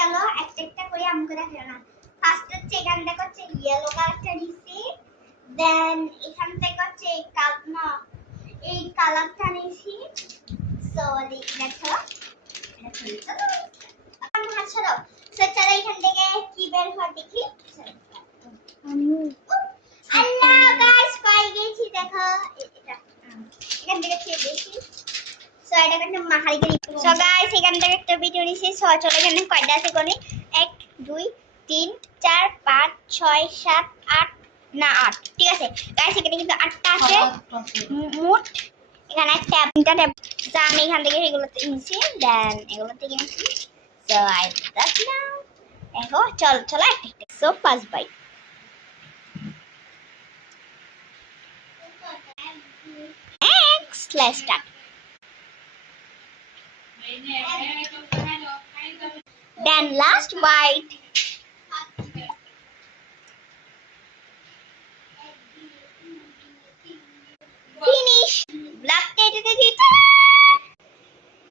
চলো একটা করে আমাকে দেখাও না। ফার্স্ট হচ্ছে এখান থেকে হচ্ছে ইয়েলো কালারটা নিছি, দেন এখান থেকে হচ্ছে এই কালারটা নিছি। সরি দেখো চলো চলো এখান থেকে কি বের হয় দেখি। আল্লাহ গাইস পাই গেছি দেখো এটা এখান থেকে খেয়ে দেখি। সো এটা একটা মাহারি করি। সো গাইস এখান থেকে একটা ভিডিও নিছি। সো চলো এখানে কয়টা আছে কোনি 1 2 3 4 5 6 7 8 না 8 ঠিক আছে গাইস এখানে কিন্তু 8টা আছে মোট। এখানে ট্যাবটা ট্যাব যা আমি এখান থেকে এগুলো নিছি, দেন এগুলো থেকে নিছি। সো আই দ্যাট নাও দেখো চলো একটা so first by let's start. Then last bite. Finish.